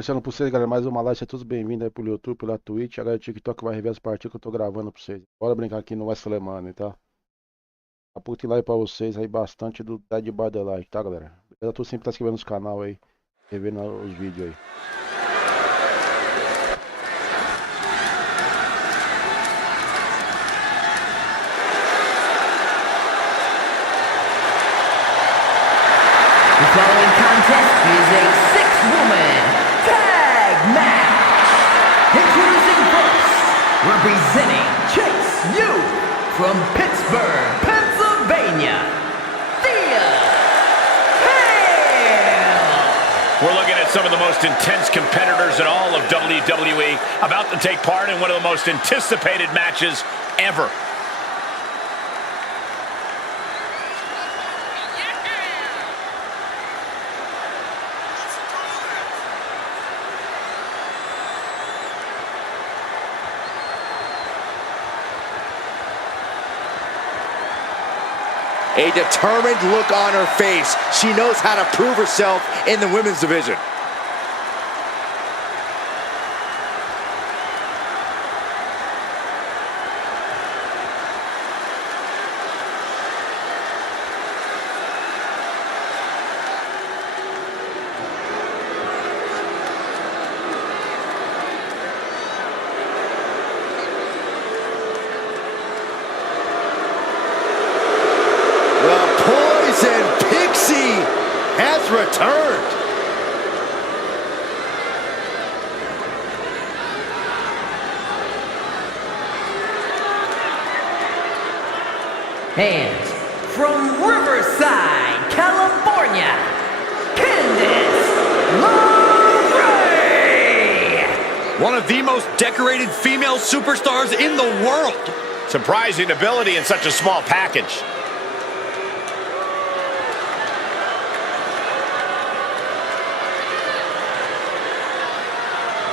Começando por vocês, galera, mais uma live, sejam todos bem-vindos aí pelo YouTube, pela Twitch. Agora o TikTok vai rever as partidas que eu tô gravando pra vocês. Bora brincar aqui no West Money, tá? A pouco tem live pra vocês aí, bastante do Dead by Daylight, tá, galera? Eu tô sempre tá se inscrevendo nos canal aí, revendo os vídeos aí. The following contest is a six-woman tag match. Introducing first, representing Chase U from Pittsburgh, Pennsylvania, Thea Hale. We're looking at some of the most intense competitors in all of WWE about to take part in one of the most anticipated matches ever. A determined look on her face. She knows how to prove herself in the women's division. Has returned. And from Riverside, California, Candice LeRae. One of the most decorated female superstars in the world. Surprising ability in such a small package.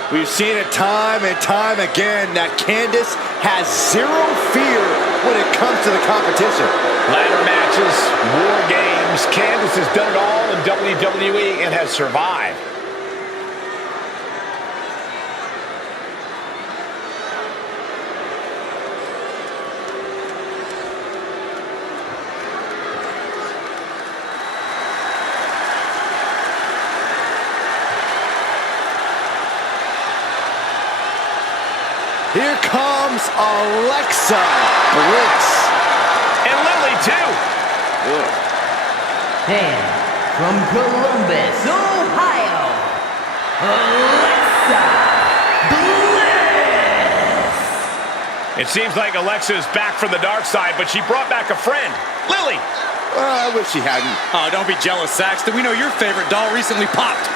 We've seen it time and time again that Candice has zero fear when it comes to the competition. Ladder matches, war games. Candice has done it all in WWE and has survived. Here comes Alexa Bliss. And Lily, too. Ugh. And from Columbus, Ohio, Alexa Bliss. It seems like Alexa is back from the dark side, but she brought back a friend, Lily. I wish she hadn't. Oh, don't be jealous, Saxton. We know your favorite doll recently popped.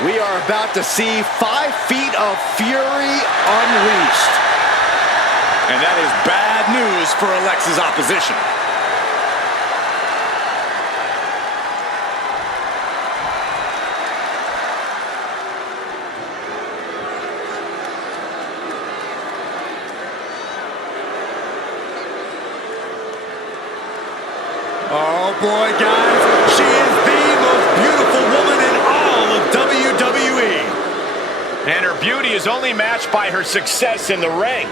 We are about to see 5 feet of fury unleashed. And that is bad news for Alexa's opposition. Oh boy, guys, she is the most beautiful woman in all of WWE. And her beauty is only matched by her success in the ring.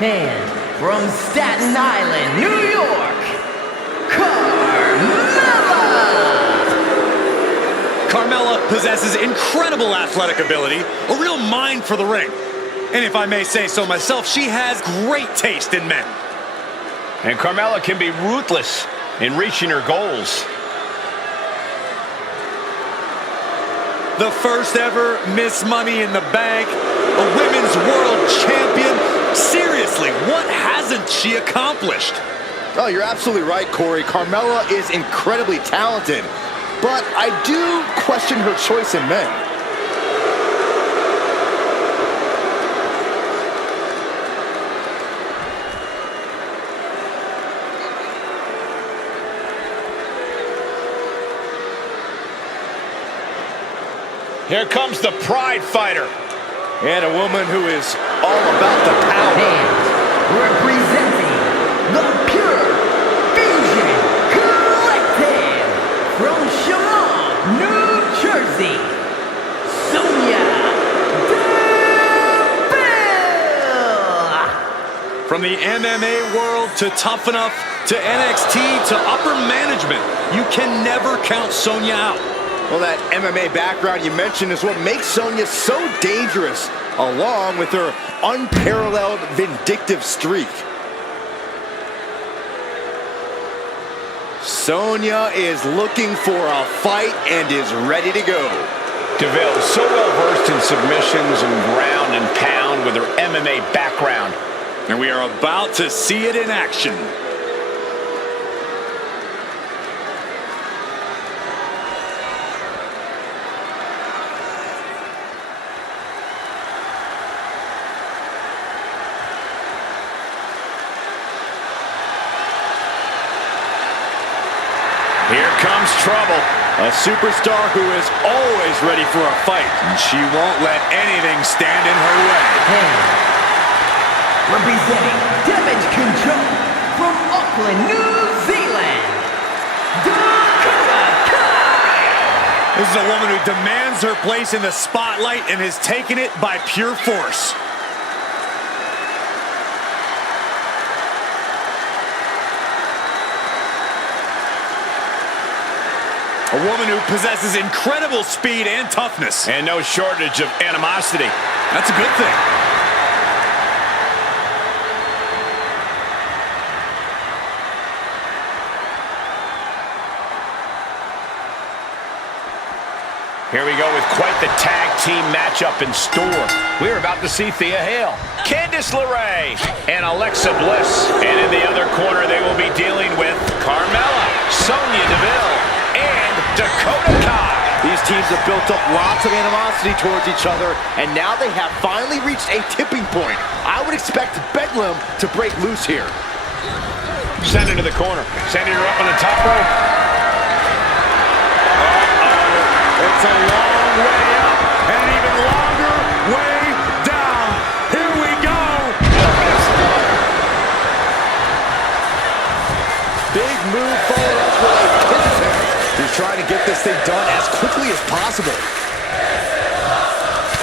And from Staten Island, New York, Carmella. Carmella possesses incredible athletic ability, a real mind for the ring. And if I may say so myself, she has great taste in men. And Carmella can be ruthless in reaching her goals. The first ever Miss Money in the Bank, a women's world champion. Seriously, what hasn't she accomplished? Oh, you're absolutely right, Corey. Carmella is incredibly talented, but I do question her choice in men. Here comes the Pride Fighter. And a woman who is all about the power. And representing the Pure Fusion Collective from Chemung, New Jersey, Sonya Deville. From the MMA world to Tough Enough to NXT to upper management, you can never count Sonya out. Well, that MMA background you mentioned is what makes Sonya so dangerous, along with her unparalleled vindictive streak. Sonya is looking for a fight and is ready to go. Deville, so well versed in submissions and ground and pound with her MMA background. And we are about to see it in action. Here comes trouble. A superstar who is always ready for a fight. And she won't let anything stand in her way. And representing Damage Control from Auckland, New Zealand, Dakota Kai. This is a woman who demands her place in the spotlight and has taken it by pure force. A woman who possesses incredible speed and toughness. And no shortage of animosity. That's a good thing. Here we go with quite the tag team matchup in store. We're about to see Thea Hale, Candice LeRae, and Alexa Bliss. And in the other corner, they will be dealing with Carmella, Sonya Deville, and Dakota Kai. These teams have built up lots of animosity towards each other, and now they have finally reached a tipping point. I would expect Bedlam to break loose here. Send her to the corner. Sending her up on the top rope. It's a long way up and an even longer way down. Here we go. Big move forward up with a pivot. He's trying to get this thing done as quickly as possible.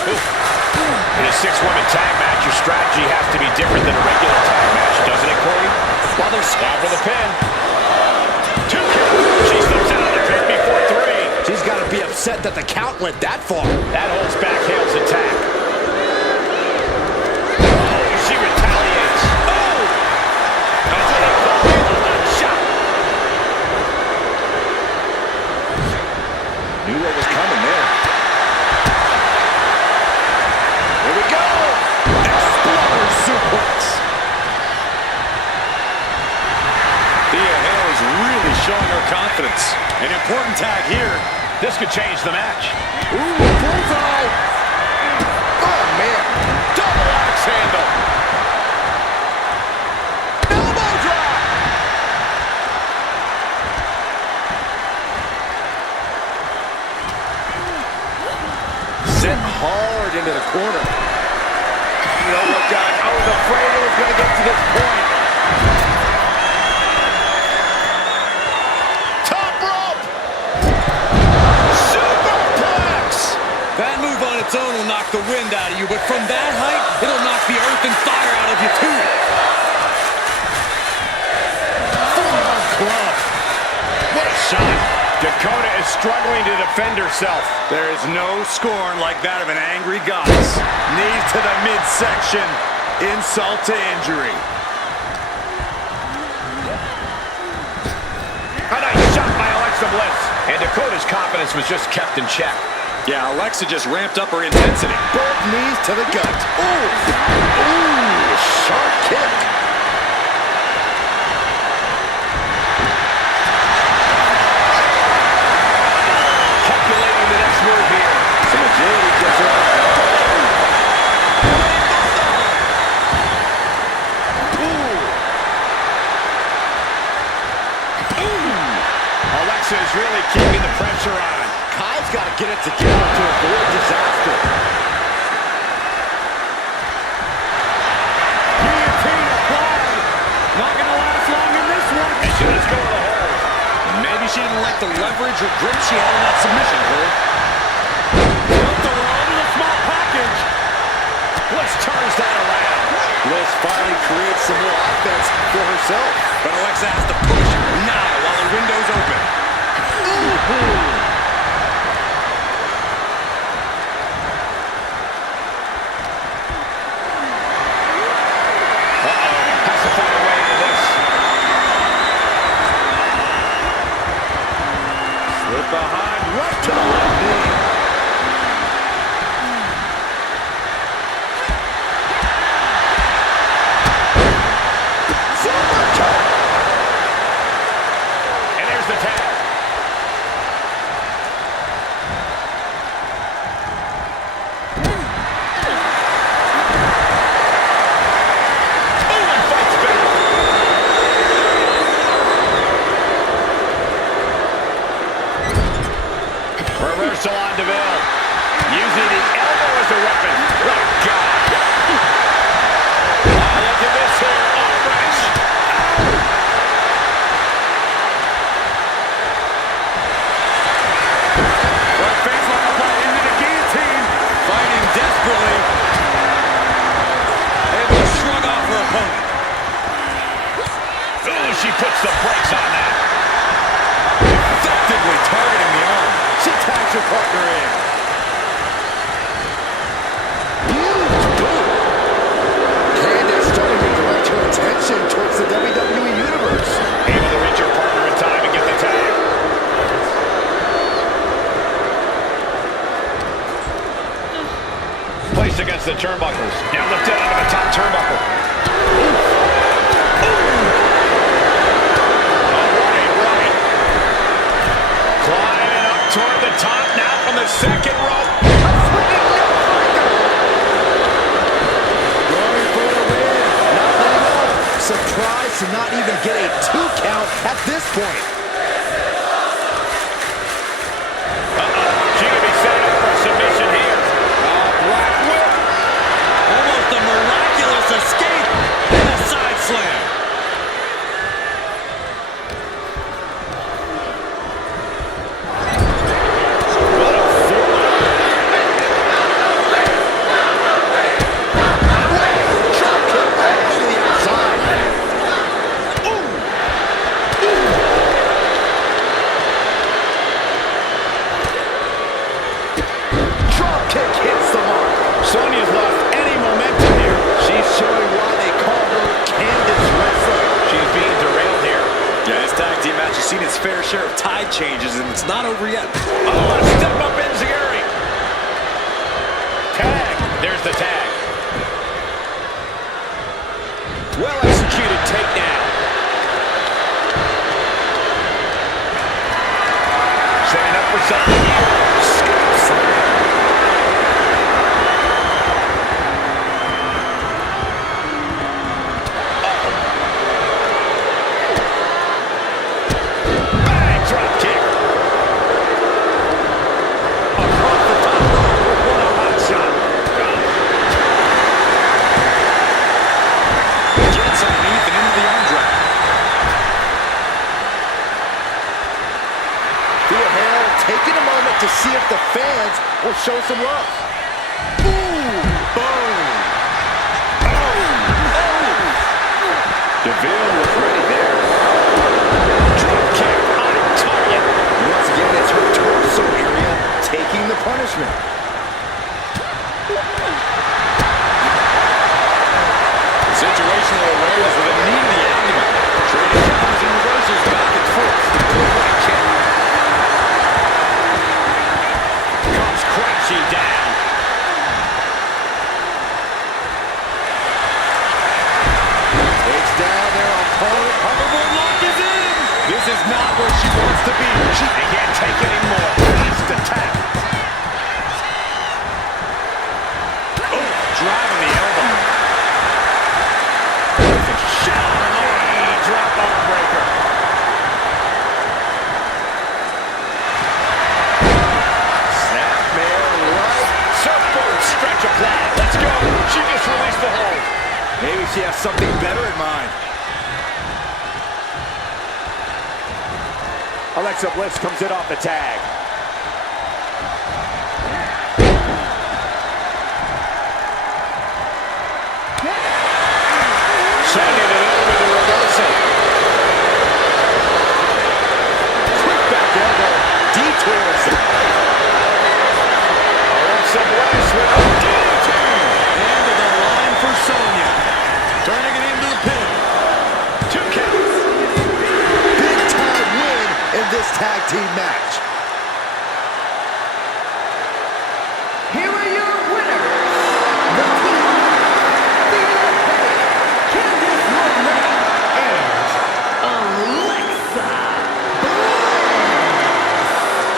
In a six-woman tag match, your strategy has to be different than a regular tag match, doesn't it, Corey? While they're Down for the pin. 2 count. She slips out of the pin before 3. She's got to be upset that the count went that far. That holds back Hale's attack. Oh, she retaliates. Oh! That's what they call a hot shot. Knew what was coming there. Here we go. Exploder suplex. Thea Hale is really showing her confidence. An important tag here. This could change the match. Ooh, bullseye. Oh, man. Double axe handle. Elbow drop. Sent hard into the corner. You know what, guys? I was afraid it was going to get to this point. Top rope. Superplex. That move on its own will knock the wind out of you, but from that height, it'll knock the earth and fire out of you too. Full-on club. What a shot. Dakota is struggling to defend herself. There is no scorn like that of an angry goddess. Knees to the midsection. Insult to injury. A nice shot by Alexa Bliss. And Dakota's confidence was just kept in check. Yeah, Alexa just ramped up her intensity. Both knees to the gut. Ooh. Ooh, sharp kick. Calculating the next move here. Some agility just Alexa is really keeping the pressure on. Kai's got to get it together to avoid disaster. Guillotine applied. Not going to last long in this one. And she lets go of the hold. Maybe she didn't like the leverage or grip she had in that submission, Cole. Built the world in a small package. Bliss turns that around. Bliss finally creates some more offense for herself. But Alexa has to push now while the window's open. Has to find a way into this. Slip behind, right to the left knee. And there's the tag. Owen fights back. Reversal on DeVille. Using the elbow as a weapon. Oh, God. Oh, look at this here. Arm wrench. Right face lock applied into the guillotine. Fighting desperately. Able to shrug off her opponent. Ooh, she puts the brakes on that. Effectively targeting the arm. She tags her partner in. Huge boot. Candace starting to direct her attention towards the WWE Universe. Able to reach her partner in time and get the tag. Placed against the turnbuckles. Now lifted onto the top turnbuckle. Right. Climbing up toward the top now from the second rope. Going for the win. Not letting up. Surprised to not even get a 2 count at this point. She could be set up for a submission here. Black whip. Almost a miraculous escape. And a side slam. What a Drop kick right to the outside. Drop kick hits the mark. Sonya's lost any momentum here. She's showing why they call her Candace Wrestler. She's being derailed here. Yeah, this tag team match has seen its fair share of tide changes, and it's not over yet. Oh, a step up enziguri. Tag. There's the tag. Well executed takedown. Setting up for something here. Scott slam. Bang, drop kick. Across the top rope. What a hot shot. Gets underneath and into the arm drag. Thea Hale taking a moment to see if the fans will show some love. DeVille was ready there. Drop kick on target. Once again, it's her torso area taking the punishment. Situational awareness with a knee to the abdomen. Trading counters and reversals back and forth. Good right kick. Comes crashing down. Takes down their opponent. Hoverboard lock is in. This is not where she wants to be. She can't take anymore. Has to tap. Driving the elbow. Shot. Knee drop arm breaker. Maybe she has something better in mind. Alexa Bliss comes in off the tag. Sending it over with the reversal. Quick back elbow. Detours. Alexa Bliss with a DDT. And to the line for Sonya. Turning it into the pin. 2 counts. Big time win in this tag team match. Here are your winners, the team, Thea Hail, Candice LeRae, and Alexa Bliss.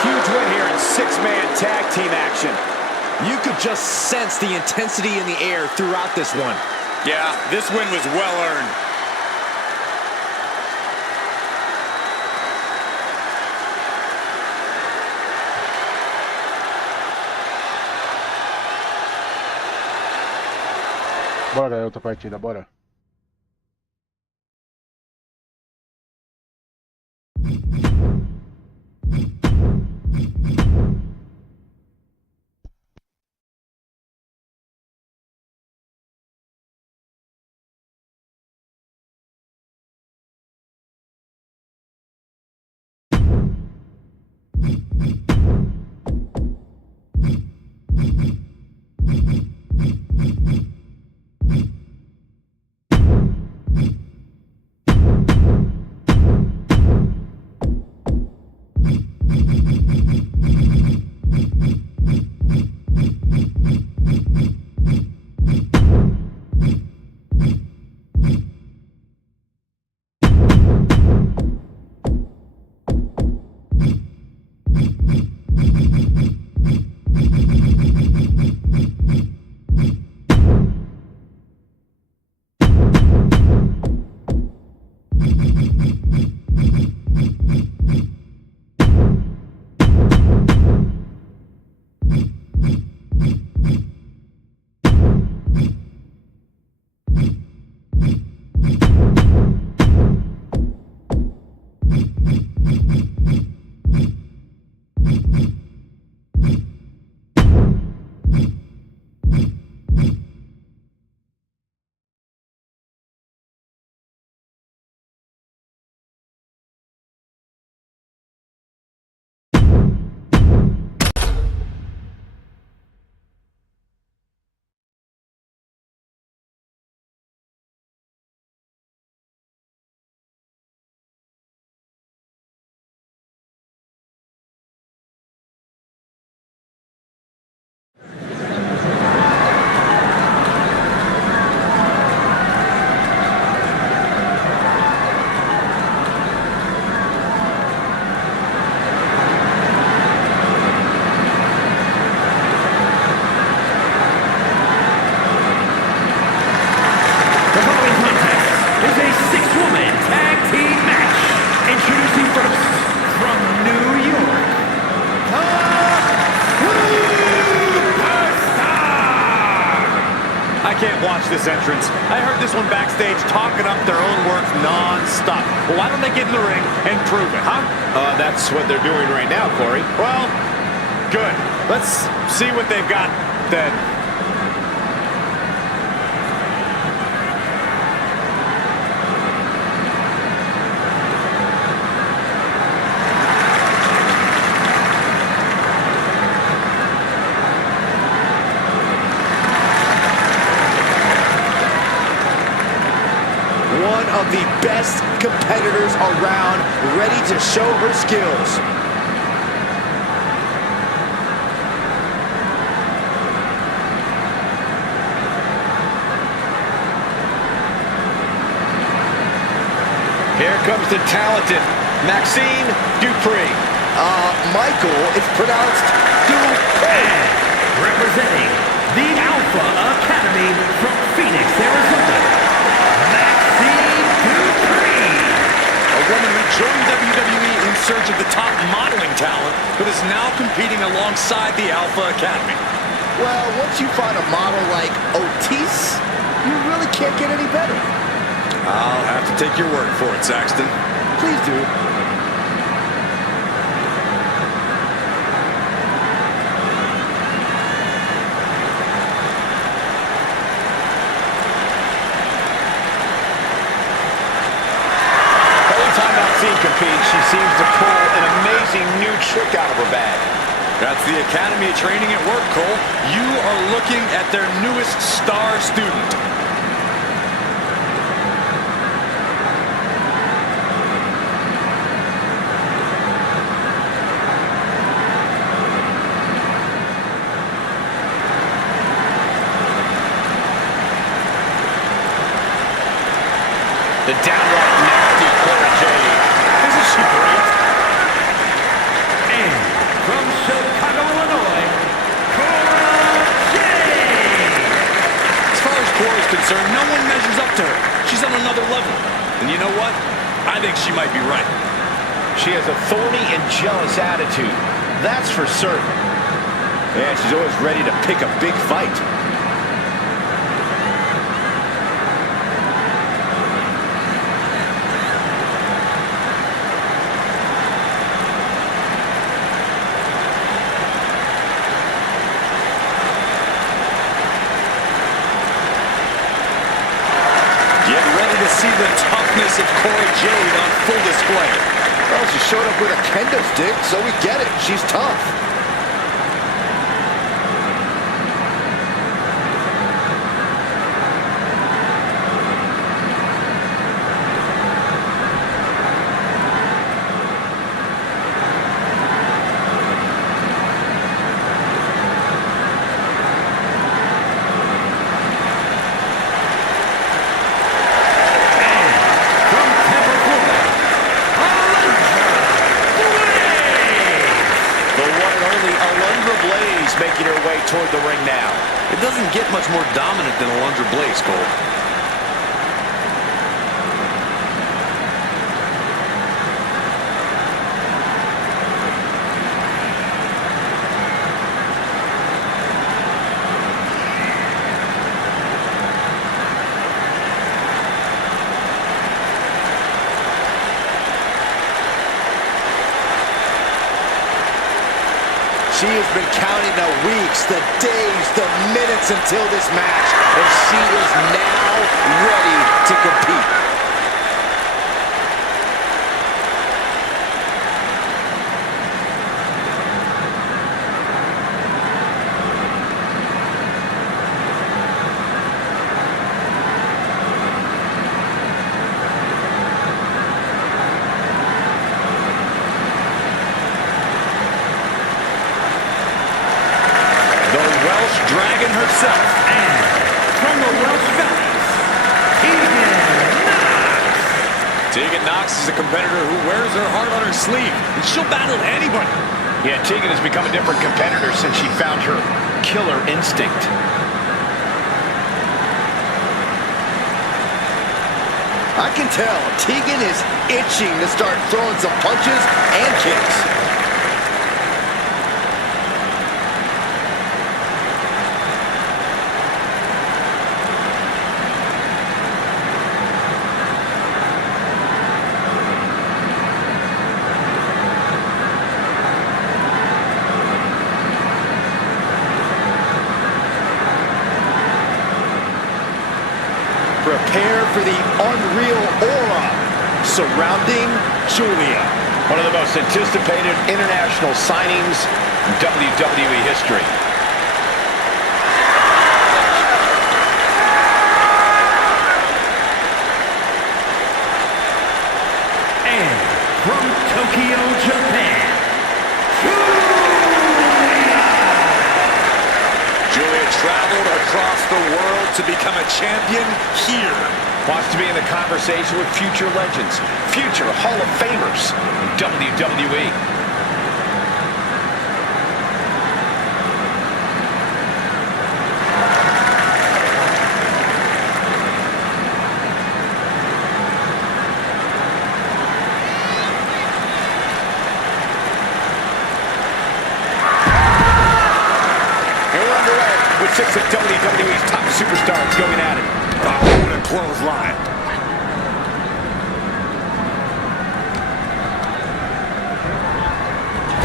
Huge win here in 6-man tag team action. You could just sense the intensity in the air throughout this one. Yeah, this win was well earned. Bora ganhar outra partida, bora. can't watch this entrance. I heard this one backstage talking up their own words non-stop. Well, why don't they get in the ring and prove it, huh? That's what they're doing right now, Corey. Well, good. Let's see what they've got then. One of the best competitors around, ready to show her skills. Here comes the talented Maxxine Dupri. Michael, it's pronounced Dupri. Representing the Alpha Academy from Phoenix, Arizona, Maxxine Dupri. A woman who joined WWE in search of the top modeling talent, but is now competing alongside the Alpha Academy. Well, once you find a model like Otis, You really can't get any better. I'll have to take your word for it, Saxton. Please do. Every time I've seen compete, she seems to pull an amazing new trick out of her bag. That's the Academy of Training at work, Cole. You are looking at their newest star student. The downright nasty Cora Jade. Isn't she great? And from Chicago, Illinois, Cora Jade. As far as Cora's concerned, no one measures up to her. She's on another level. And you know what? I think she might be right. She has a thorny and jealous attitude. That's for certain. Yeah, she's always ready to pick a big fight. Get ready to see the toughness of Cora Jade on full display. Well, she showed up with a kendo stick, so we get it. She's tough. From Tampa, Florida, The one and only Alundra Blaze making her way toward the ring now. It doesn't get much more dominant than Alundra Blaze, Cole. She has been counting the weeks, the days, the minutes until this match, and she is now ready to compete. The Welsh Dragon herself. and from the Welsh Valleys, Tegan Knox is a competitor who wears her heart on her sleeve, and she'll battle anybody. Yeah, Tegan has become a different competitor since she found her killer instinct. I can tell Tegan is itching to start throwing some punches and kicks. Prepare for the unreal aura surrounding Julia. One of the most anticipated international signings in WWE history. and from Tokyo, Japan, Julia traveled across the world to become a champion here. Wants to be in the conversation with future legends, future Hall of Famers in WWE. And we're underway with 6 of WWE's top superstars going at it. Oh, what a clothesline.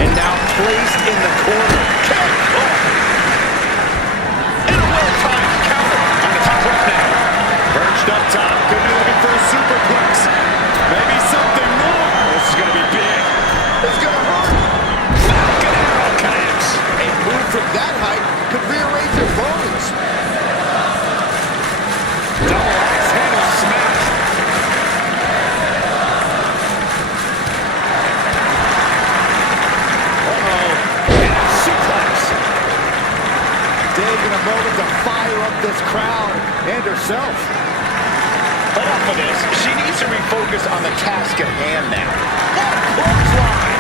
And now placed in the corner. And a well-timed counter on the top rope now. Perched up top, could be looking for a superplex. Maybe something more. This is going to be big. It's going to hurt. Falcon Arrow connects. A move from that height could rearrange your bones. Double axe handle smash. And a suplex. Taking a moment to fire up this crowd and herself. Enough of this. She needs to refocus on the task at hand now. What a clothesline.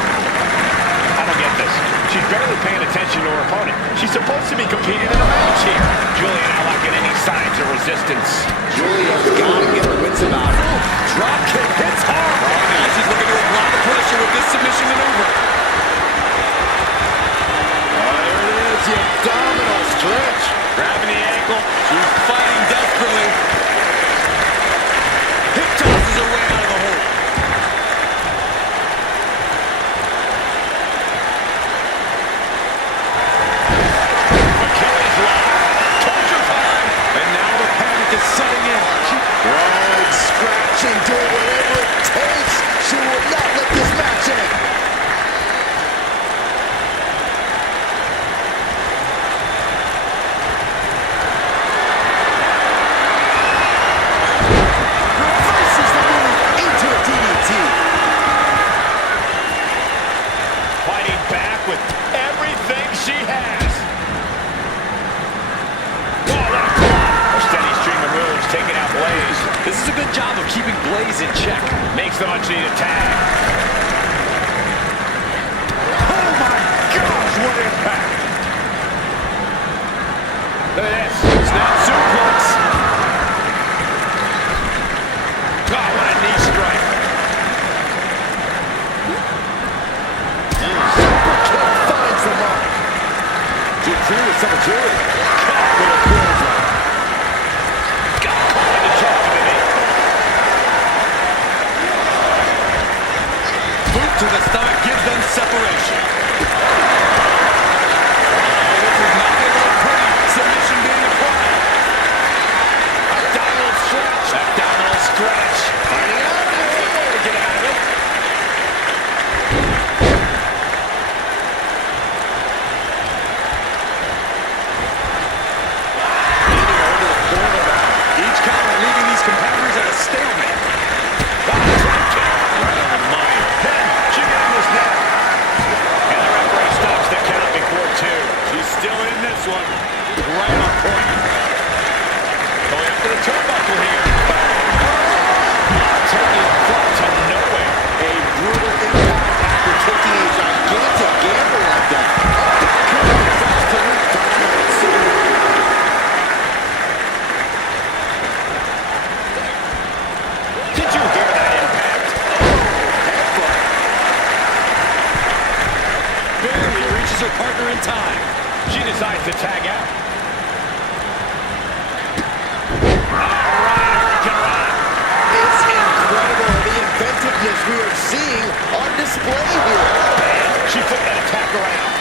I don't get this. She's barely paying attention to her opponent. She's supposed to be competing in a match here. Julia not lacking any signs of resistance. Julia's got to get her wits about her. Drop kick hits hard. Now she's looking to apply the pressure with this submission maneuver. Oh, there it is, the abdominal stretch. Grabbing the ankle. She's fighting desperately. Hip tosses her way out of the hole. Achilles lock. Torture time. And now the panic is setting in. Right, scratching, doing whatever it takes. She will not let this match end. Reverses the move into a DDT. Fighting back with everything she has. Oh, what a block. A steady stream of moves taking out Blaze. This is a good job of keeping Blaze in check. Makes the much-needed tag. Oh my gosh, what impact! Look at this. Snap suplex. Oh, what a knee strike. Finds the mark. Get through with some agility. Caught with a clothesline. Got caught in the jaw of the knee. Boot to the stomach gives them separation. This is not going to look pretty. Submission being applied. Abdominal stretch. Abdominal stretch. Finding out. To get out of it. Leading her into the corner now. Each counter leaving these competitors at a stalemate. Drop kick. Right on the money. Then she got this now. And the referee stops the count before two. She's still in this one. Right on point. Going up to the turnbuckle here. Taking a flop to nowhere. A brutal impact after taking a gigantic gamble like that. Curtis absolute dominance. Did you hear that impact? Headbutt. Barely reaches her partner in time. She decides to tag out. It's incredible the inventiveness we are seeing on display here. She flipped that attack around.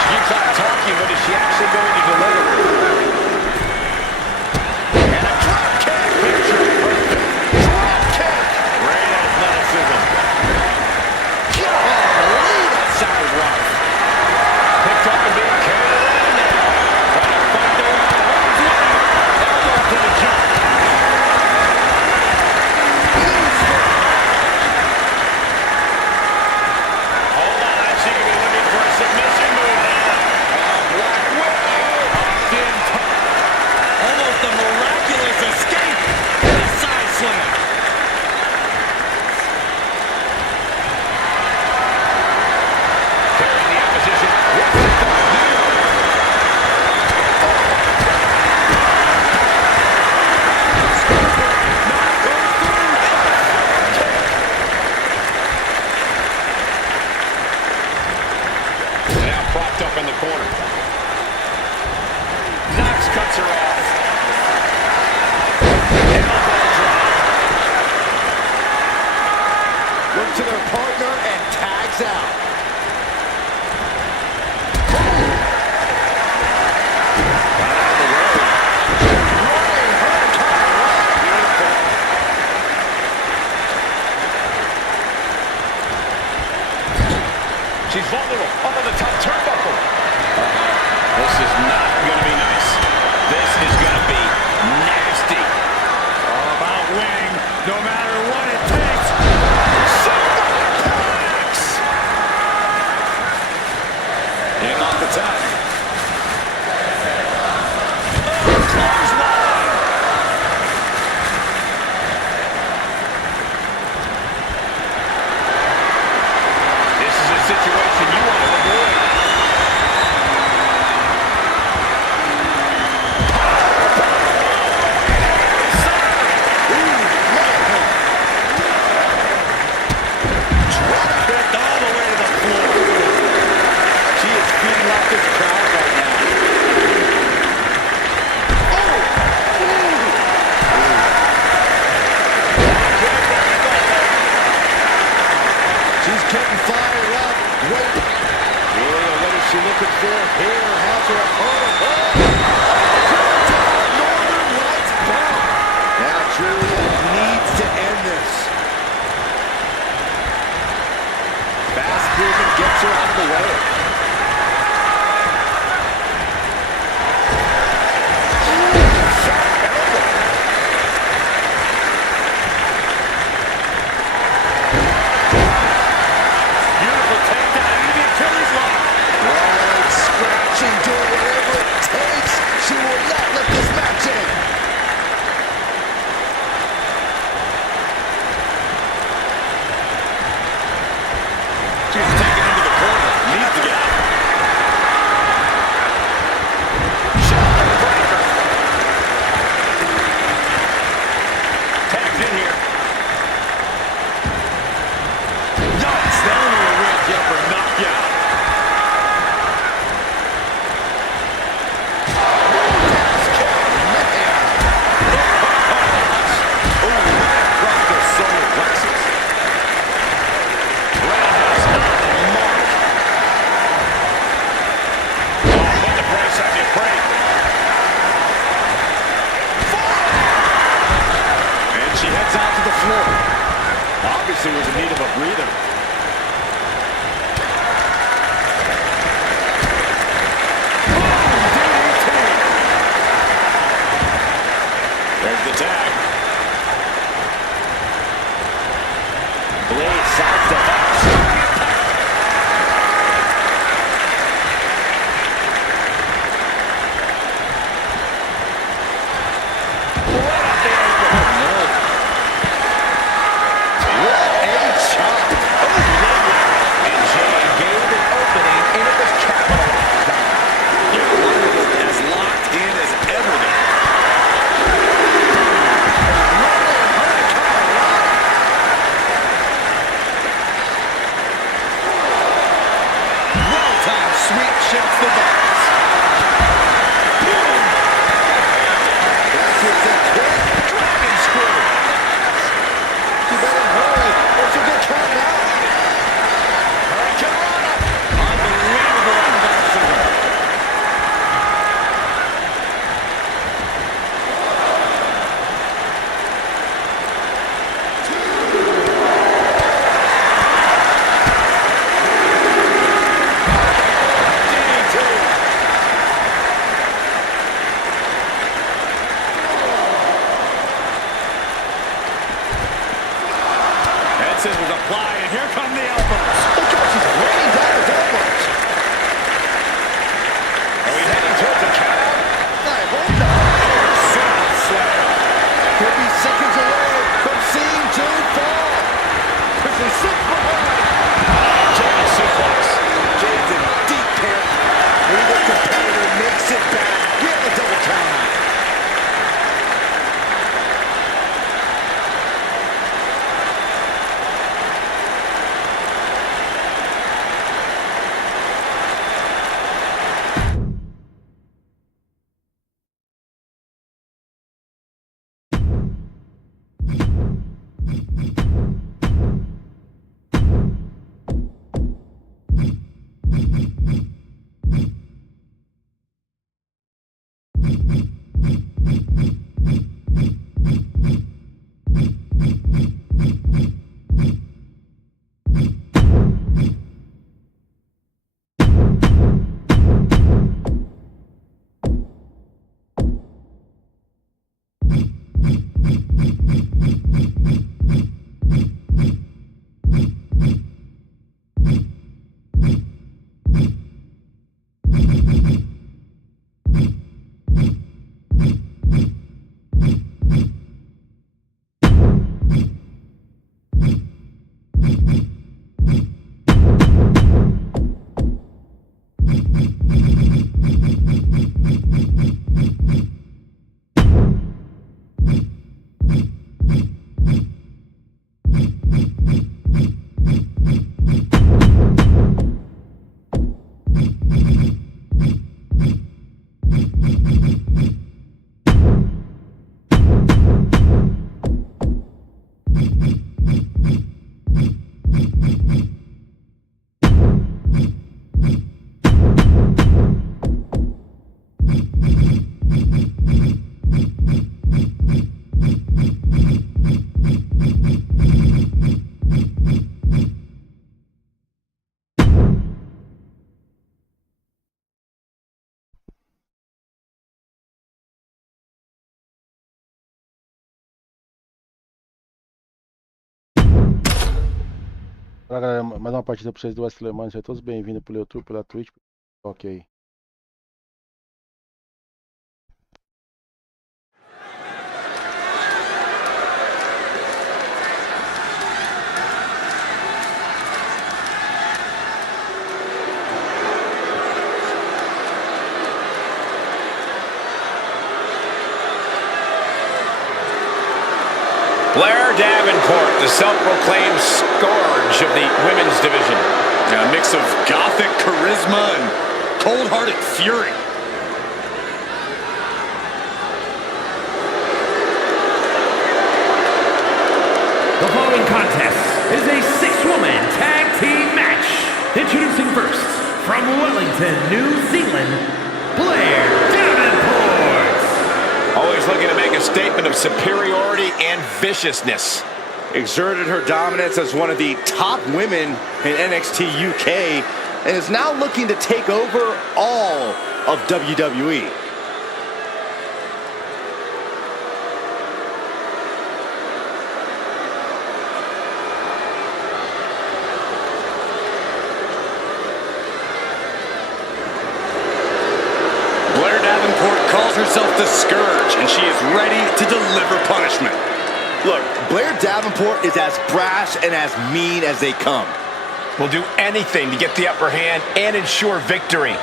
She keeps on talking, but is she actually going to deliver? And a drop kick. Picture perfect. Drop kick. Great athleticism. Golly, that sounded rough. Picked up and being carried around now. Trying to find their way out. Elbow to the jump. Hold on, she could be looking for a submission move now. Black Widow. In top. Almost a miraculous escape. And a side slam. Carrying the opposition. What's the thought here? Now propped up in the corner. Knox cuts her off. attack. This is a situation you want to avoid. Kicked all the way to the floor. She is feeding off this crowd right now. She's getting fired up. Wait. Julia, what is she looking for here? Has her opponent. Northern Lights bomb. Now Julia needs to end this. Fast movement gets her out of the way. Beautiful takedown into the Achilles lock. Right, scratching, doing whatever it takes. She will not let this match end. She's taken into the corner. Needs to get out. Shoulder breaker. Tags in here. Yikes, that only will wake you up or knock you out. Oh, right across the solar plexus. Roundhouse on the mark. Oh, put the price on you, Frank. And she heads out to the floor. Obviously was in need of a breather. There's the tag. Blade sidestep out. What a chop. Oh, Olá, galera, mais uma partida pra vocês do Wesley Mano. Sejam todos bem-vindos pelo YouTube, pela Twitch. Ok. Blair Davenport, the self-proclaimed scourge of the women's division. A mix of gothic charisma and cold-hearted fury. The following contest is a six-woman tag team match. Introducing first, from Wellington, New Zealand, Blair Davenport. Always looking to make a statement of superiority and viciousness. Exerted her dominance as one of the top women in NXT UK and is now looking to take over all of WWE. Blair Davenport calls herself the Scourge, and she is ready to deliver punishment. Look, Blair Davenport is as brash and as mean as they come. Will do anything to get the upper hand and ensure victory.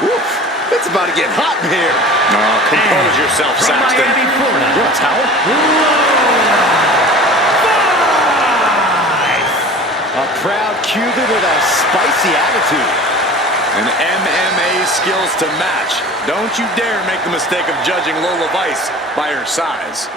Oof, it's about to get hot in here. Oh, compose yourself, From Saxton. Miami, Florida, You want a towel? A proud Cuban with a spicy attitude. And MMA skills to match. Don't you dare make the mistake of judging Lola Vice by her size.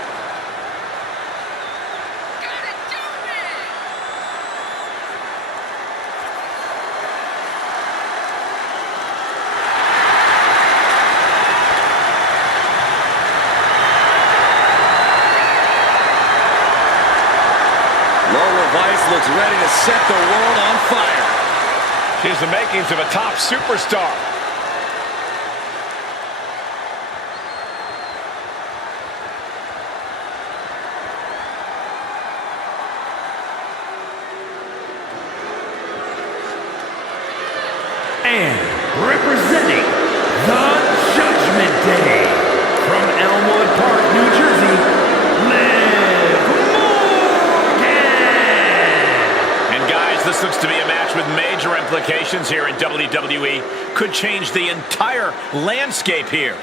Lola Vice looks ready to set the world on fire. She has the makings of a top superstar. and representing the Judgment Day from Elmwood Park, New Jersey, Liv Morgan. And guys, this looks to be a match with major implications here in WWE. Could change the entire landscape here.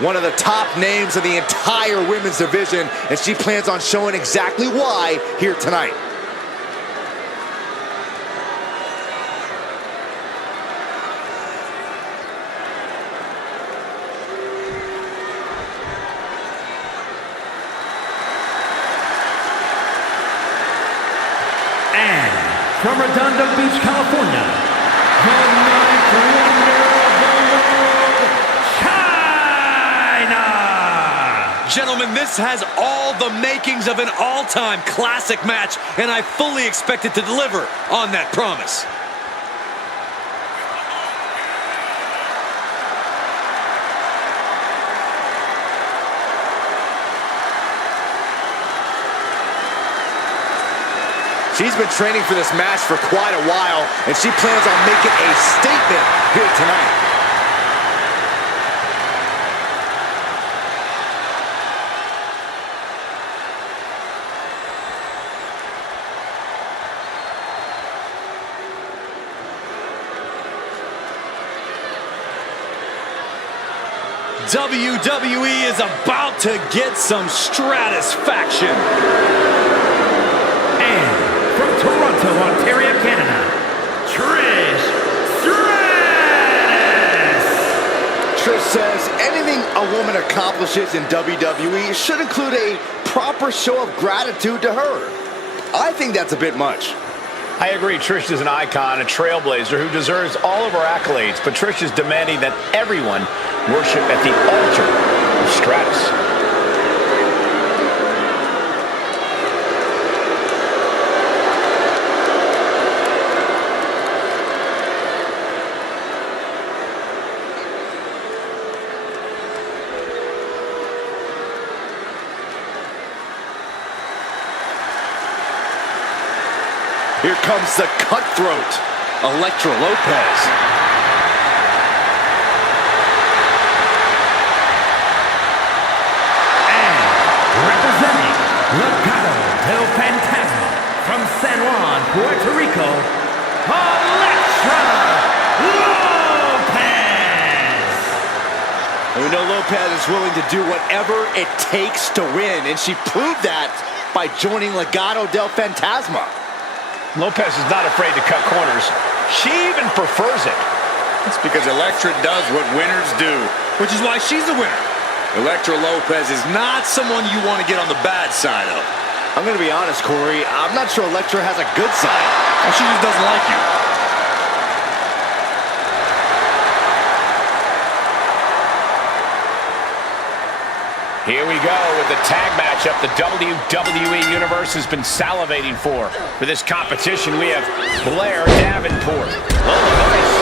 One of the top names in the entire women's division, and she plans on showing exactly why here tonight. And from Redondo Beach, California, the ninth wonder of the world, China! Gentlemen, this has all the makings of an all-time classic match, and I fully expect it to deliver on that promise. She's been training for this match for quite a while, and she plans on making a statement here tonight. WWE is about to get some stratisfaction. And of Ontario, Canada, Trish Stratus. Trish says anything a woman accomplishes in WWE should include a proper show of gratitude to her. I think that's a bit much. I agree. Trish is an icon, a trailblazer who deserves all of her accolades, but Trish is demanding that everyone worship at the altar of Stratus. Here comes the cutthroat, Elektra Lopez. And representing Legado del Fantasma from San Juan, Puerto Rico, Elektra Lopez. And we know Lopez is willing to do whatever it takes to win, and she proved that by joining Legado del Fantasma. Lopez is not afraid to cut corners. She even prefers it. It's because Elektra does what winners do, which is why she's a winner. Elektra Lopez is not someone you want to get on the bad side of. I'm going to be honest, Corey. I'm not sure Elektra has a good side. Or she just doesn't like you. Here we go with the tag matchup the WWE Universe has been salivating for. For this competition, we have Blair Davenport, Lola Vice,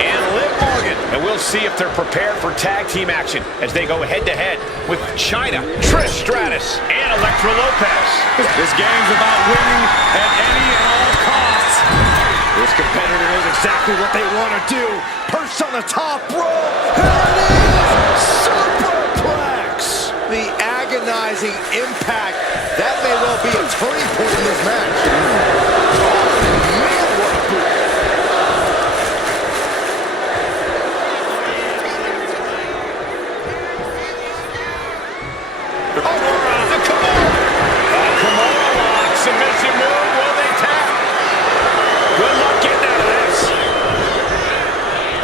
and Liv Morgan. And we'll see if they're prepared for tag team action as they go head-to-head with Chyna, Trish Stratus, and Elektra Lopez. This game's about winning at any and all costs. This competitor knows exactly what they want to do. Perched on the top rope. Here it is! Superplex! The agonizing impact. That may well be a turning point in this match. Man, what a boot. The Kimura lock, submission move, will they tap? Good luck getting out of this.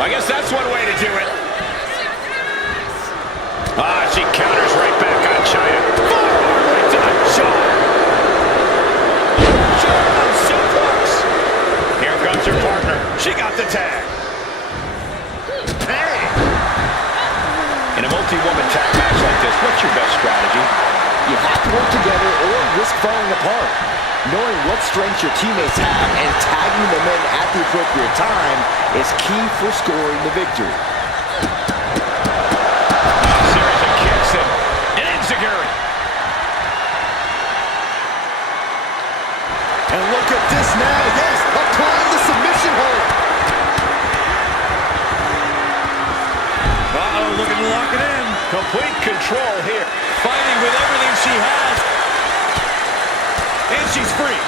I guess that's one way to do it. She counters right back on Chyna. Forearm right to the jaw. German suplex. Here comes her partner. She got the tag. Hey! In a multi-woman tag match like this, what's your best strategy? You have to work together or risk falling apart. Knowing what strengths your teammates have and tagging them in at the appropriate time is key for scoring the victory. And look at this now, yes, applying the submission hold. Looking to lock it in. Complete control here. Fighting with everything she has. And she's free.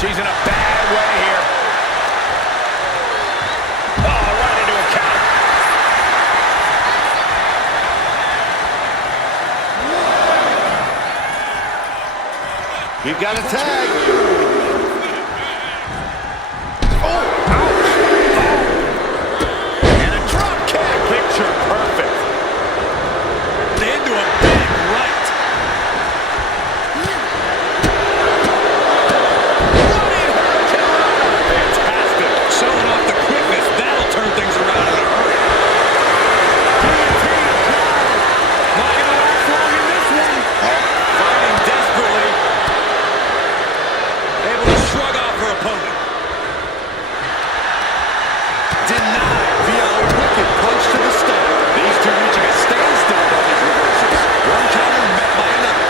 She's in a bad way here. Oh, right into a count. You've got a tag. And a drop kick. Picture perfect. Into a big right. Fantastic. Showing off the quickness. That'll turn things around in a hurry. Not going to last long in this one. Fighting desperately. Able to shrug off her opponent. Denied via a wicked punch to the stomach. These two reaching a standstill on these reversals. One counter met by another.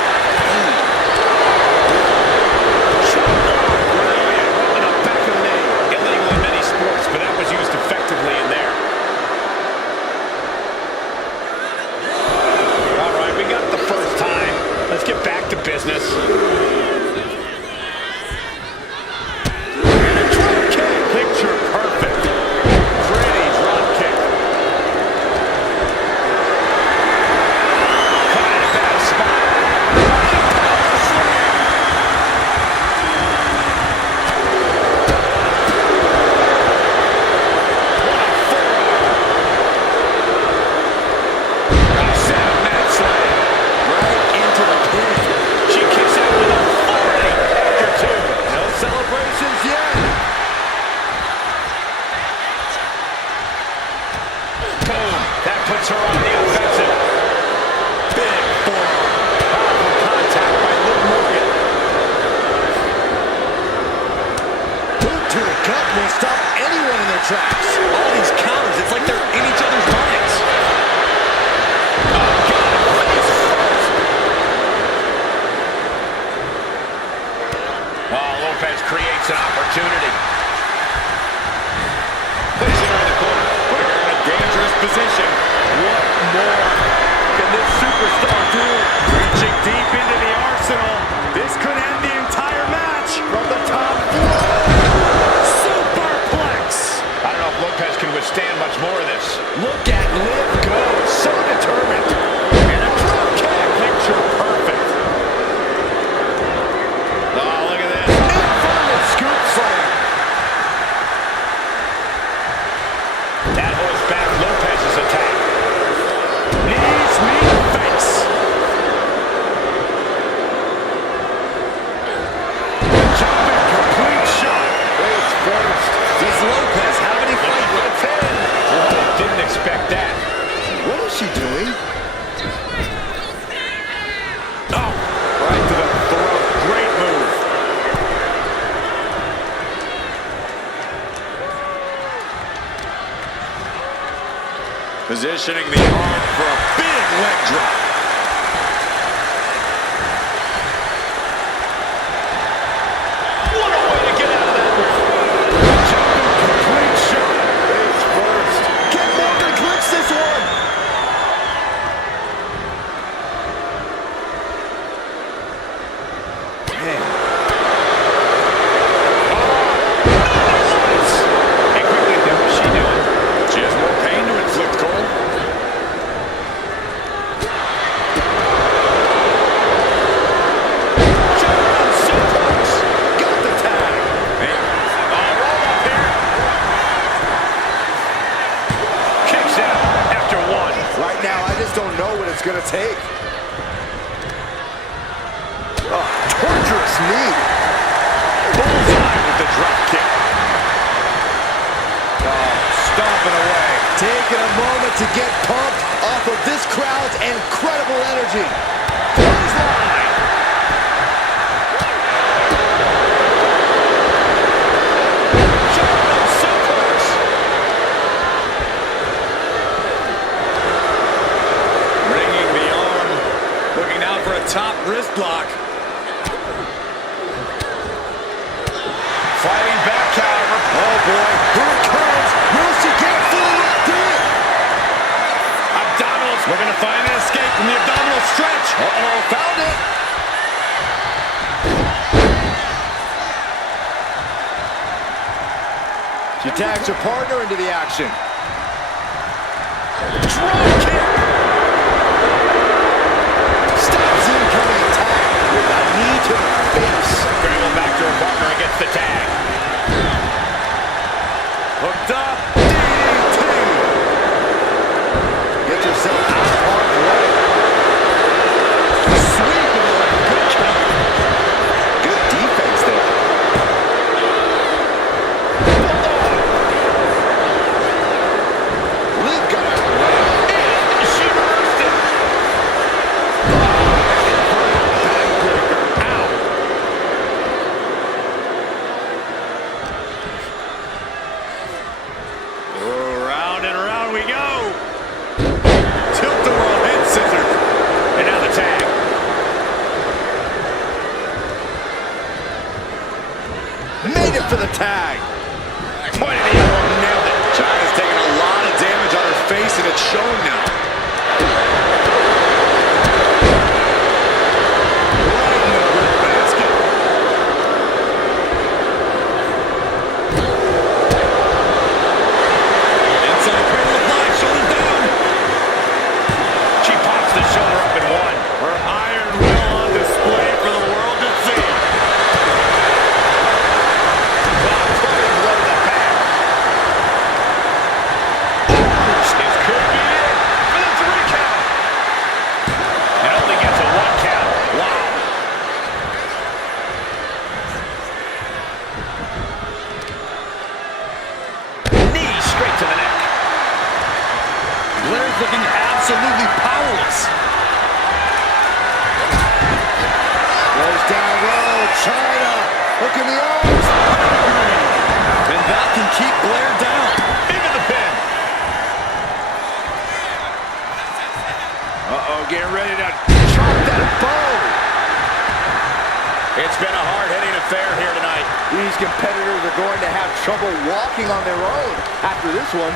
Brilliant. Right in the back of the knee. Illegal in many sports, but that was used effectively in there. All right, we got the first time. Let's get back to business. to the gut will stop anyone in their tracks. All these counters, it's like they're in each other's minds. Oh, Lopez creates an opportunity. Placing her in the corner. Put her in a dangerous position. What more can this superstar do? Reaching deep into the arsenal. This could end the entire match. From the top floor. Superplex. I don't know if Lopez can withstand much more of this. Look at Liv go. So determined. And a drop kick. Picture perfect. Oh, look at this. Inverted scoop slam. That holds back Lopez's attack. Knees meet face. Jumping complete shot. Face first. Does Lopez have any fight For the left? pin. Oh, didn't expect that. What is she doing? Oh, right to the throat. Great move. Positioning the arm for a big leg drop. What a way to get out of that one. Jumping complete shot. Face first. Ken Morgan clicks this one. Man. Hey, quickly, what's she doing? She has more pain to inflict, Cole. German suplex. Got the tag. Hey, roll up here. Kicks out after one. Right now, I just don't know what it's going to take. Oh, torturous knee. Bullseye with the drop kick. Oh, stomping away. Taking a moment to get pumped off of this crowd's incredible energy. Clothesline. German suplex. Ringing the arm. Looking out for a top wrist lock. Fighting back, however. Oh boy, here it comes. Will she get fully locked in? Abdominals. Looking to find an escape from the abdominal stretch. Uh-oh, found it. She tags her partner into the action. Drop kick. Stops incoming attack with a knee to the face. Scramble back to her partner and gets the tag. Hooked up. DDT. Get yourself out of harm's way. Sweep of the leg. Good counter. Good defense there. Liv got out of the way. And she reversed it. Backbreaker. Ow. Oh, round and round we go. Tilt-a-whirl head scissors. And now the tag. Made it for the tag. Point of the elbow, nailed it. Chyna's taking a lot of damage on her face, and it's showing now. Right in the bread basket. Inside cradle applied, shoulders down. She pops the shoulder up in one. Her iron will on display for the world to see. Putting blow to the back. This could be it for the 3 count. And only gets a 1 count. Wow. Knee straight to the neck. Blair's looking absolutely powerless. Goes down low. Chyna. Look in the arms. competitors are going to have trouble walking on their own after this one.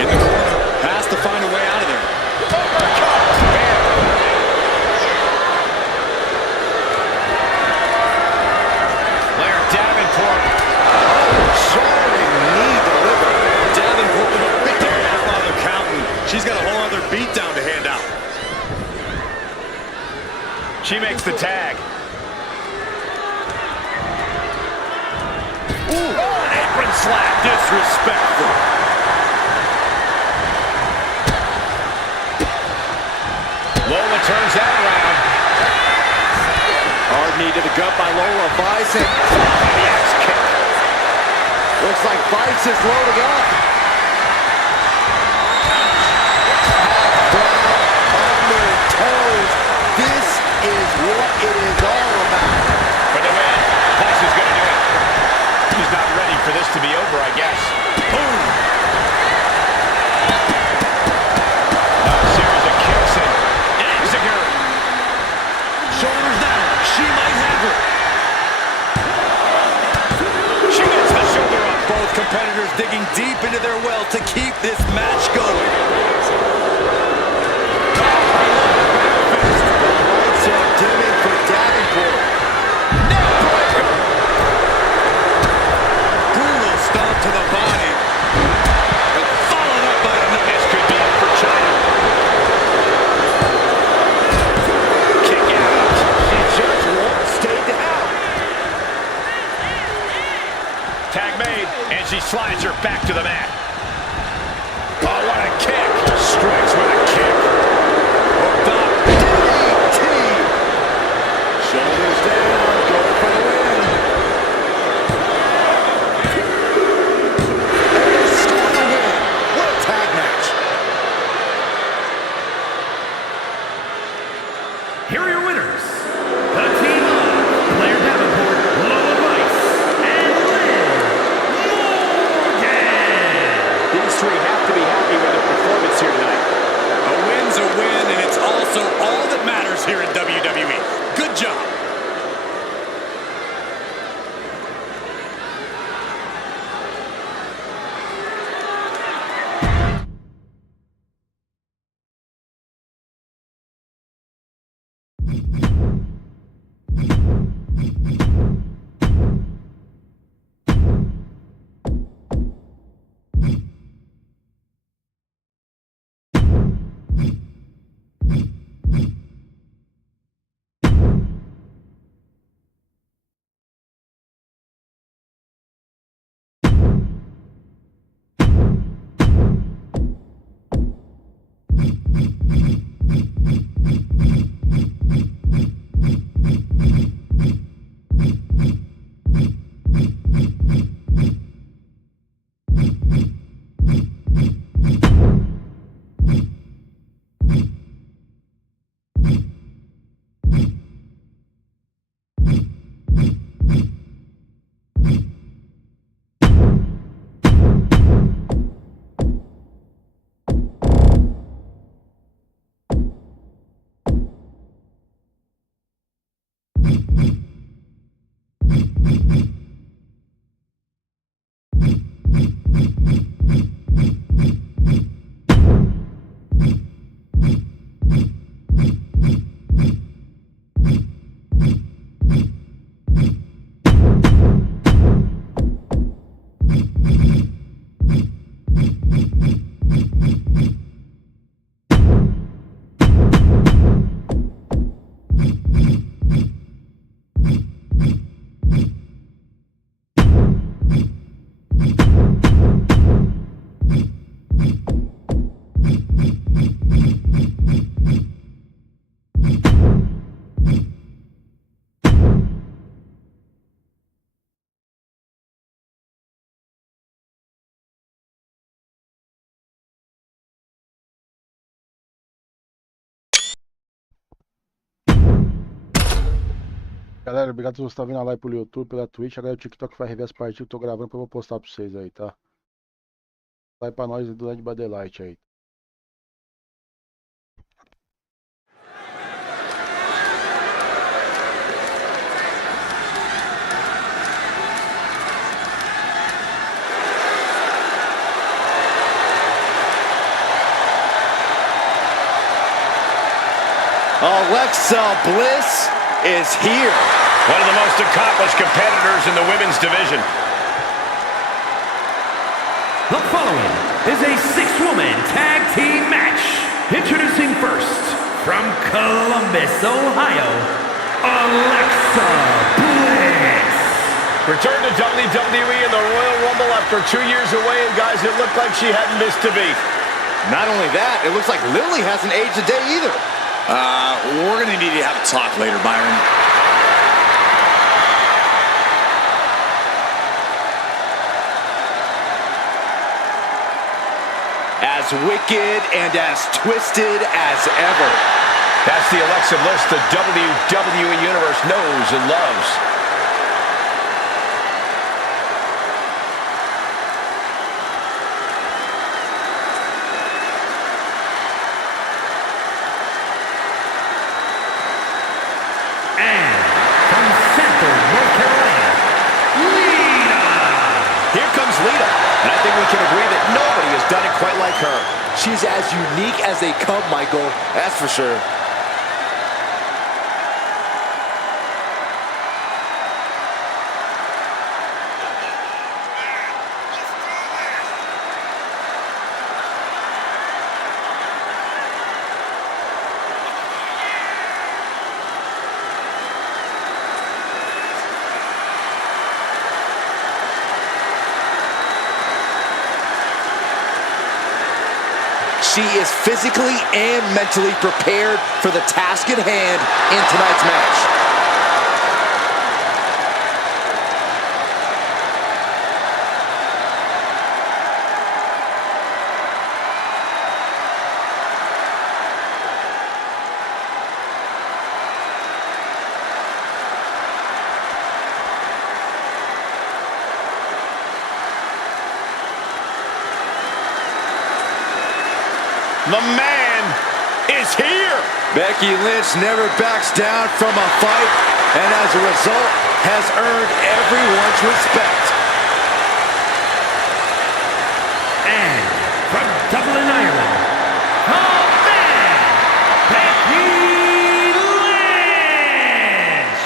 In the corner, has to find a way out of there. Blair Davenport. Soaring knee delivered. Davenport with a big grandfather counting. She's got a whole other beatdown to hand out. She makes the tag. Ooh, an apron slap. Disrespectful. Lola turns that around. Hard knee to the gut by Lola. Bison. The axe kick. Looks like Vice is loading up. Brown on their toes. This is what it is all about. For the win. Vice is going to do it. He's not ready for this to be over, I guess. Boom. A series of kicks and Zigger. Shoulders down. She might have her. She gets the shoulder up. Both competitors digging deep into their well to keep this match going. Lights are dimming for Davenport. Brutal stomp to the body. And followed up by another. This could be it for China. Kick out. She just won't stay down. Tag made, and she slides her back to the mat. Oh, what a kick. Strikes with a kick. Hooked up. DDT. Shoulders down. Going for the win. And they score the win. What a tag match. Here are your winners. The team of Blair Davenport, Lola Vice, and Liv Morgan. These three have to be happy with their performance here tonight. A win's a win, and it's also all that matters here in WWE. Good job. Galera, obrigado se você tá vendo a live pelo YouTube, pela Twitch. Agora o TikTok vai rever as partidas que eu tô gravando que eu vou postar pra vocês aí, tá? Vai pra nós durante o Bud Light aí. Alexa Bliss is here. One of the most accomplished competitors in the women's division. The following is a six-woman tag team match. Introducing first, from Columbus, Ohio, Alexa Bliss. Returned to WWE in the Royal Rumble after 2 years away, and guys, it looked like she hadn't missed a beat. Not only that, it looks like Lily hasn't aged a day either. We're going to need to have a talk later, Byron. As wicked and as twisted as ever. That's the Alexa Bliss the WWE Universe knows and loves. And from Central North Carolina, Lita. Here comes Lita, and I think we can agree that nobody has done it quite like her. She's as unique as they come, Michael. That's for sure. She is physically and mentally prepared for the task at hand in tonight's match. The man is here. Becky Lynch never backs down from a fight, and as a result, has earned everyone's respect. And from Dublin, Ireland, the man, Becky Lynch.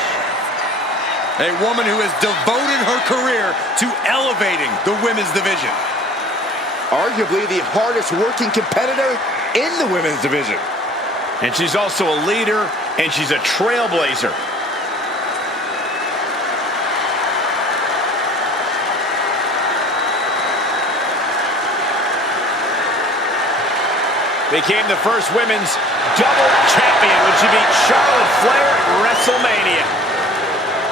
A woman who has devoted her career to elevating the women's division. Arguably the hardest working competitor in the women's division. And she's also a leader, and she's a trailblazer. Became the first women's double champion when she beat Charlotte Flair at WrestleMania.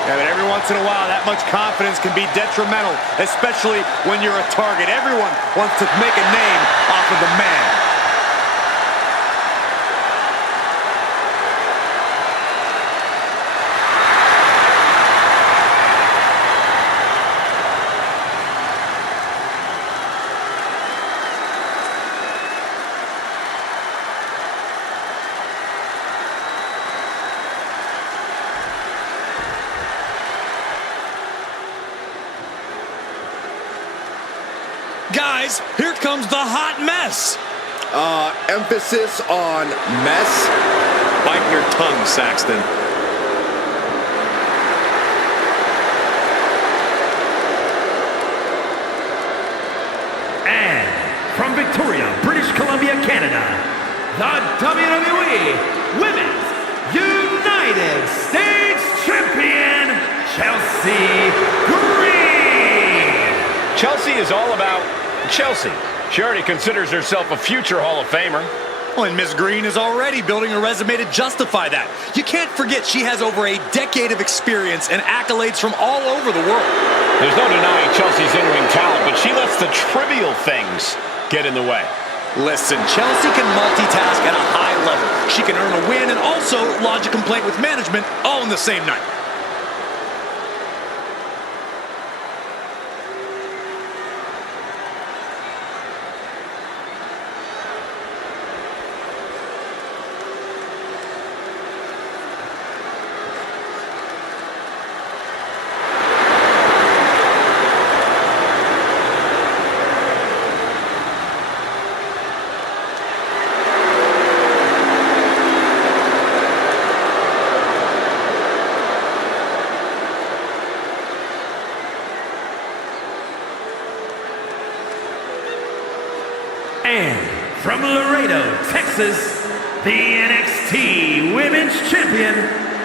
Yeah, but every once in a while, that much confidence can be detrimental, especially when you're a target. Everyone wants to make a name off of the man. Guys, here comes the hot mess. Emphasis on mess. Bite your tongue, Saxton. And from Victoria, British Columbia, Canada, the WWE Women's United States Champion, Chelsea Green. Chelsea is all about Chelsea. She already considers herself a future Hall of Famer. Well, and Miss Green is already building a resume to justify that. You can't forget she has over a decade of experience and accolades from all over the world. There's no denying Chelsea's in-ring talent, but she lets the trivial things get in the way. Listen, Chelsea can multitask at a high level. She can earn a win and also lodge a complaint with management all in the same night. And from Laredo, Texas, the NXT Women's Champion,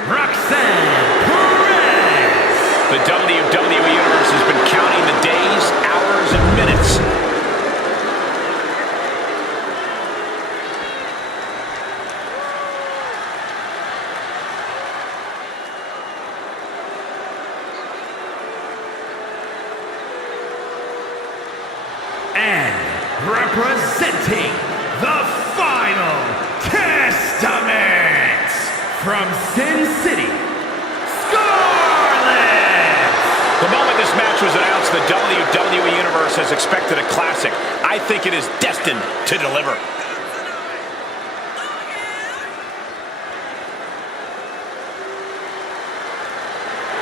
Roxanne Perez. The WWE Universe has been counting the days, hours, and minutes. And representing the Final Testament from Sin City, Scarlett! The moment this match was announced, the WWE Universe has expected a classic. I think it is destined to deliver.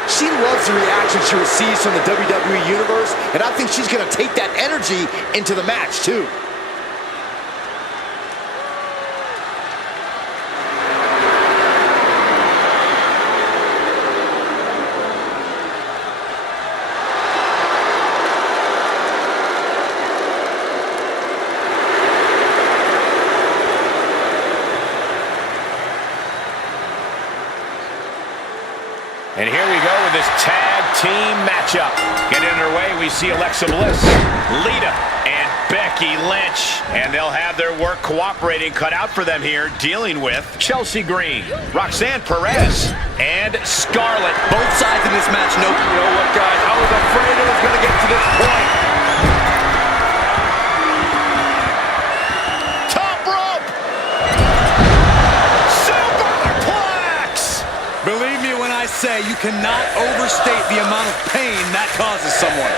She loves the reaction she receives from the WWE Universe, and I think she's going to take that energy into the match, too. And here we go with this tag team matchup. Getting underway, we see Alexa Bliss, Lita, and Becky Lynch. And they'll have their work cooperating cut out for them here, dealing with Chelsea Green, Roxanne Perez, and Scarlett. Both sides in this match know, you know what, guys? I was afraid it was going to get to this point. Top rope! Superplex! Believe me when I say you cannot overstate the amount of pain that causes someone.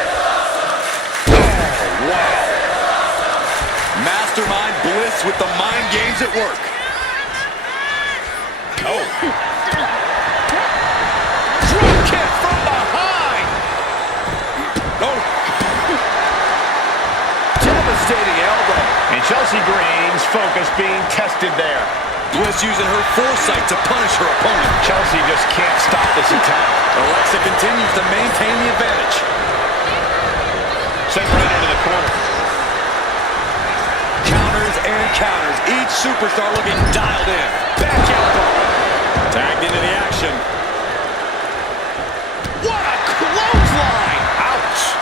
Oh, wow. Mastermind Bliss with the mind games at work. Oh. Drop kick from behind! Oh. Devastating elbow. And Chelsea Green's focus being tested there. Bliss using her foresight to punish her opponent. Chelsea just can't stop this attack. Alexa continues to maintain the advantage. Sent right into the corner. Counters and counters. Each superstar looking dialed in. Back elbow. Tagged into the action. What a clothesline! Ouch!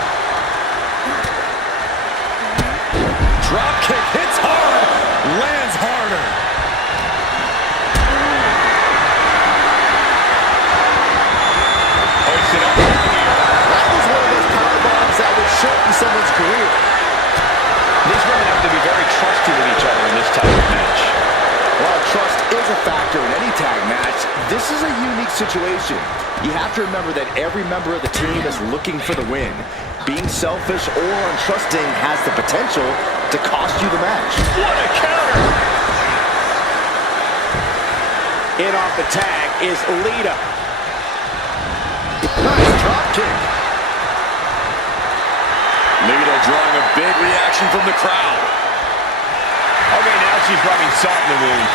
Drop kick hits hard. Lands harder. Hoisted up in the air. That was one of those power bombs that would shorten someone's career. These women have to be very trusting of each other in this type of match. While trust is a factor in any tag match, this is a unique situation. You have to remember that every member of the team is looking for the win. Being selfish or untrusting has the potential to cost you the match. What a counter! In off the tag is Lita. Nice drop kick. Lita drawing a big reaction from the crowd. Okay, now she's rubbing salt in the wound.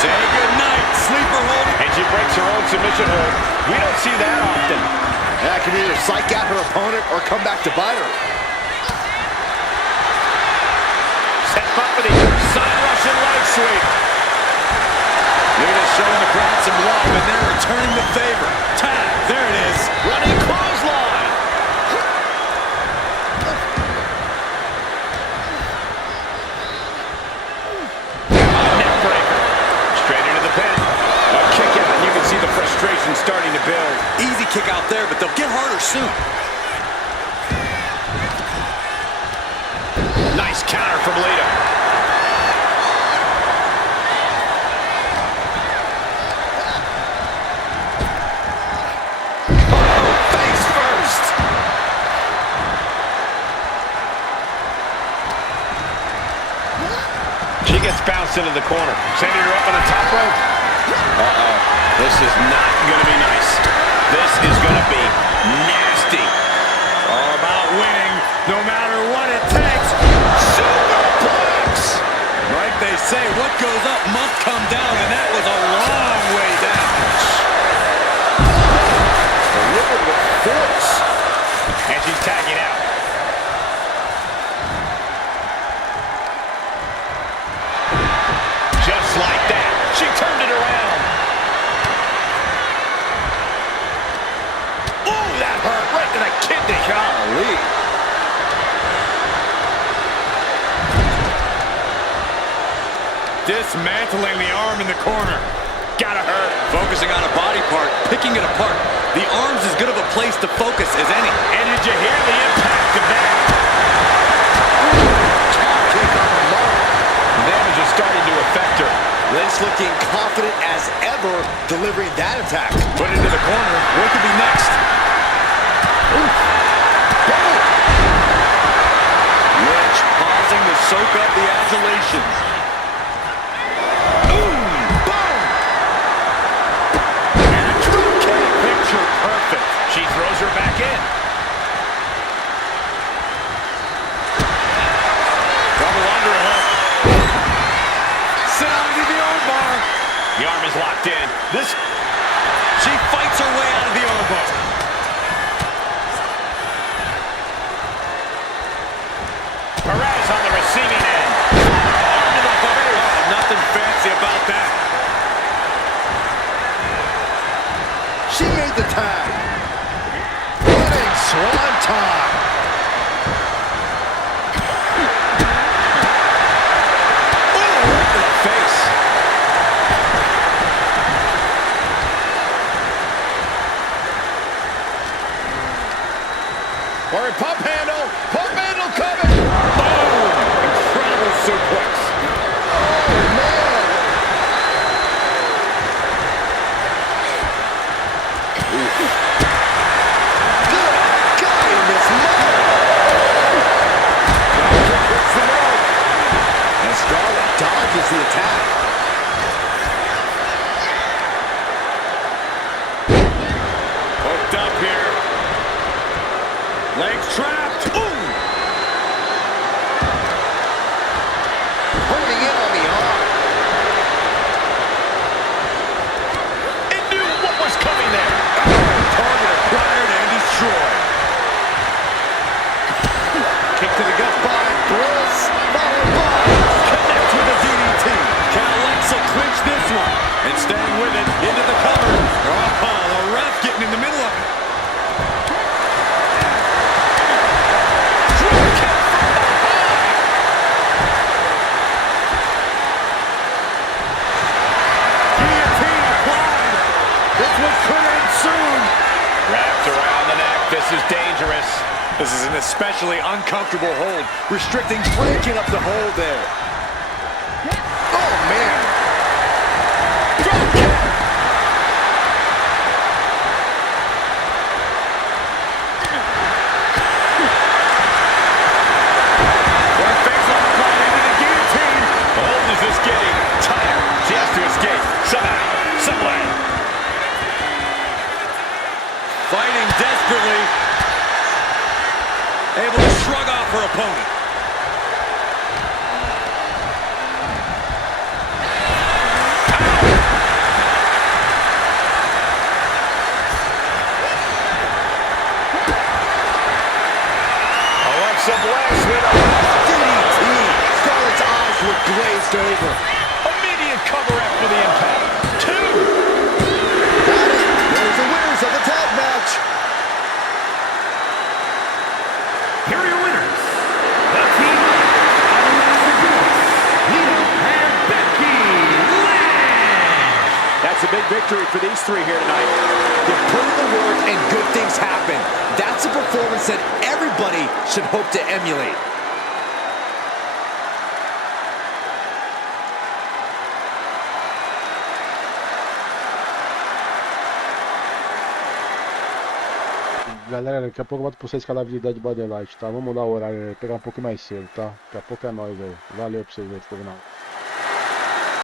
Say goodnight, sleeper hold. And she breaks her own submission hold. We don't see that often. That can either psych out her opponent or come back to bite her. Set up for the side Russian leg sweep. Lita showing the crowd some love, and they're returning the favor. Tag, there it is. Running clothesline. Neck breaker. Straight into the pin. A kick out, and you can see the frustration starting to build. Easy kick out there, but they'll get harder soon. Nice counter from Lita. Face first. She gets bounced into the corner. Sending her up on the top rope. Uh-oh. This is not going to be nice. This is going to be nasty. All about winning, no matter what it takes. Superplex! Like they say, what goes up must come down, and that was a long way down. Delivered with force. And she's tagging out. ending. Golly. Dismantling the arm in the corner. Gotta hurt. Focusing on a body part, picking it apart. The arm's as good of a place to focus as any. And did you hear the impact of that? Kick on the mark. Damage is starting to affect her. Liz looking confident as ever delivering that attack. Put into the corner. What could be next? Lynch pausing to soak up the adulation. She throws her back in. Double underhook. Sailing to the arm bar. The arm is locked in. She fights her way out of the arm bar. Perez on the receiving end. Arm to the face. Oh, nothing fancy about that. She made the tag. Swanton. Oh, right to the face. Or a pump handle. Pump handle coming. Boom. Incredible suplex. Oh, man. Dodges the attack. Hooked up here. Legs trapped. Ooh. Honing in on the arm. It knew what was coming there. Target acquired and destroyed. Kick to the gut by Bliss. Followed by. Connects with a DDT. Can Alexa clinch this one? And staying with it into the cover. Oh, the ref getting in the middle of it. Guillotine applied. This one could end soon. Wrapped around the neck. This is dangerous. This is an especially uncomfortable hold. Restricting, breaking up the hold there. Oh, man. One face on the line into the guillotine. The hold is just getting tighter. She has to escape somehow, someway. Fighting desperately. Able to shrug off her opponent. Alexa Bliss with a DDT. Scarlett's eyes were glazed over. immediate cover after the impact. 2. Got it. There's the winners of the tag match. Here are your winners. The team of Alexa Bliss, Lita, and Becky Lynch. That's a big victory for these three here tonight. They put in the work and good things happen. That's a performance that everybody should hope to emulate. Galera, daqui a pouco eu boto pra vocês com a live de Dead by Daylight, tá? Vamos mudar o horário, pegar um pouco mais cedo, tá? Daqui a pouco é nóis aí. Valeu pra vocês aí que ficou na